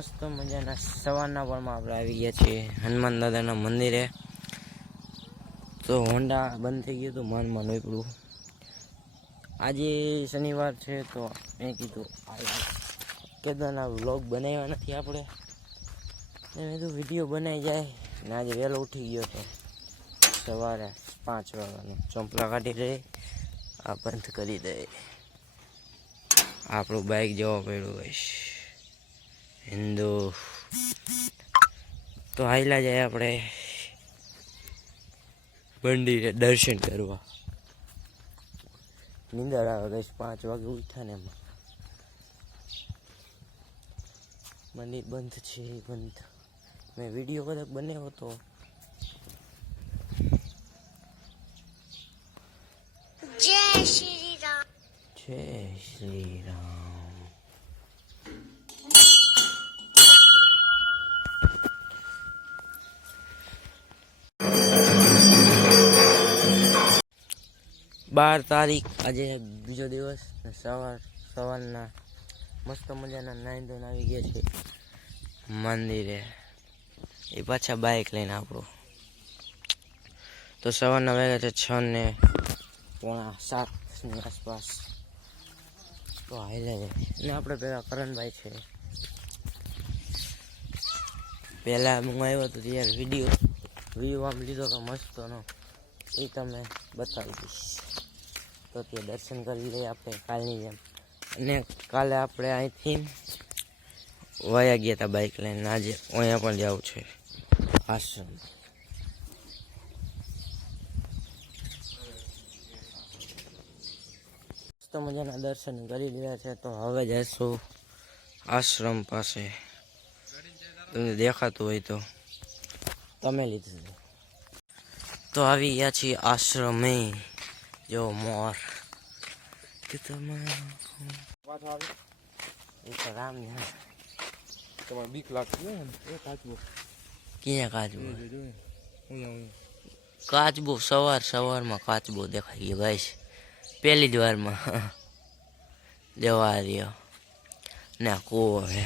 મસ્ત મજાના સવારના પરમાં આપણે આવી ગયા છીએ હનુમાન દાદાના મંદિરે। તો હોન્ડા બંધ થઈ ગયું હતું, મનમાં નોકડું। આજે શનિવાર છે તો મેં કીધું કેદારના વ્લોગ બનાવ્યા નથી આપણે, મેં કીધું વિડીયો બનાવી જાય ને। આજે વહેલો ઉઠી ગયો તો સવારે 5 વાગ્યાનો, ચંપલા કાઢી દે, આ બંધ કરી દે, આપણું બાઇક જવા પડ્યું ગઈશ હિન્દુ। તો હાઈલા જાય આપણે મંદિરે દર્શન કરવા। નીંદર આવે ગઈશ, 5 વાગે ઉઠ્યા ને એમાં મંદિર બંધ છે, બંધ। મેં વિડીયો કદાચ બનાવ્યો હતો, જય શ્રી રામ, જય શ્રી રામ। બાર તારીખ આજે બીજો દિવસ, સવારના મસ્ત મજાના નાઈ ધોઈને આવી ગયા છે મંદિરે। એ પાછા બાઇક લઈને આપણું। તો સવારના વાગ્યા છે 6:45 આસપાસ। તો હાઈલે ને આપણે પેલા કરણભાઈ છે, પહેલા હું આવ્યો હતો ત્યારે વિડીયો આમ લીધો તો મસ્તનો, એ તમે બતાવી દઈશ। તો ત્યાં દર્શન કરી લઈએ આપણે કાલની જેમ। અને કાલે આપણે અહીંથી વયા ગયા હતા બાઇક લઈને, આજે અહીંયા પણ જવું છે આશ્રમ। મસ્ત મજાના દર્શન કરી રહ્યા છે। તો હવે જઈશું આશ્રમ પાસે, તમને દેખાતું હોય તો તમે લીધું। તો આવી ગયા છીએ આશ્રમે, જો મોર કે રામ તમારે બીક લાગતી હોય ને એ કાચબો, ક્યાં કાચબો સવારમાં કાચબો દેખાઈ ગયો ગાઈસ, પહેલી જ વારમાં જવા રહ્યો ને। કૂવો હે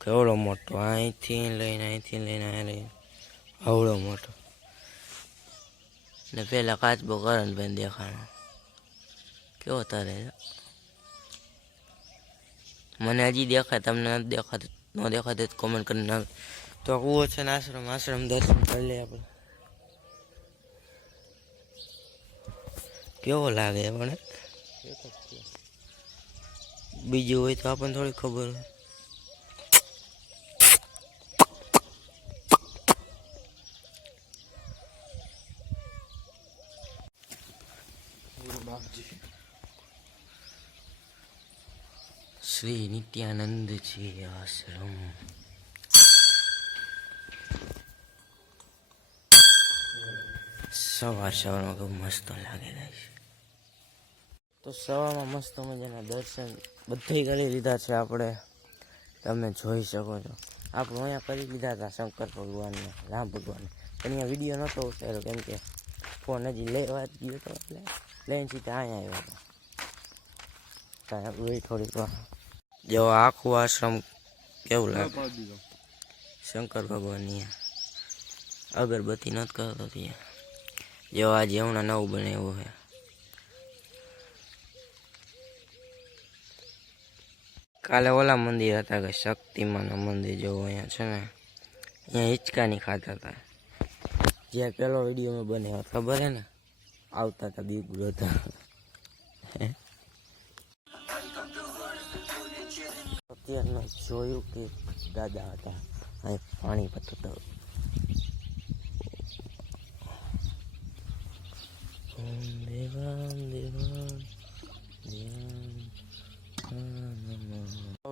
કેવડો મોટો, અહીંથી લઈને આવડો મોટો ને। પેલા કાચબો કરણભાઈ દેખાણો કેવો તરે, મને હજી દેખાય, તમને નથી દેખાતું, ન દેખાતું કોમેન્ટ કરીને। તો કૂવો છે ને આશ્રમ દર્શન કરી લે આપણે, કેવો લાગે પણ બીજું હોય તો આપણને થોડી ખબર હોય। શ્રી નિત્યાનંદજી આશ્રમ। સવારમાં બહુ મસ્ત લાગે છે। તો સવારમાં મસ્ત મજાના દર્શન બધે કરી લીધા છે આપણે, તમે જોઈ શકો છો। આપણે અહીંયા કરી લીધા હતા શંકર ભગવાનને, રામ ભગવાનને, પણ અહીંયા વિડીયો નહોતો ઉતાર્યો કેમ કે ફોન હજી લેવા જ ગયો હતો, એટલે લઈને સીધા અહીંયા આવ્યો હતો। થોડીક વાર જો આખું આશ્રમ કેવું લાગે, શંકર ભગવાનની અગરબત્તી નથી કરતો ત્યાં, જો આજે હમણાં નવું બને એવું છે। કાલે ઓલા મંદિર હતા કે શક્તિમાના મંદિર, જેવું અહીંયા છે ને, અહીંયા હિંચકાની ખાતા હતા, જે પેલો વિડીયો મેં બનાવ્યો ખબર હે ને, આવતા હતા બીગુર હતા। અત્યારનું જોયું કે દાદા હતા અહીં પાણી પતું તો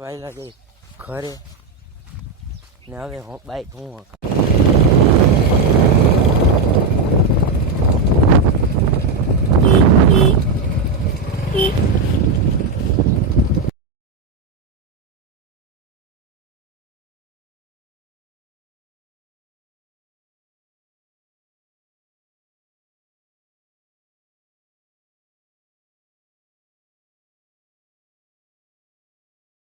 વાયલા ગઈ ઘરે ને। હવે બાઈક હું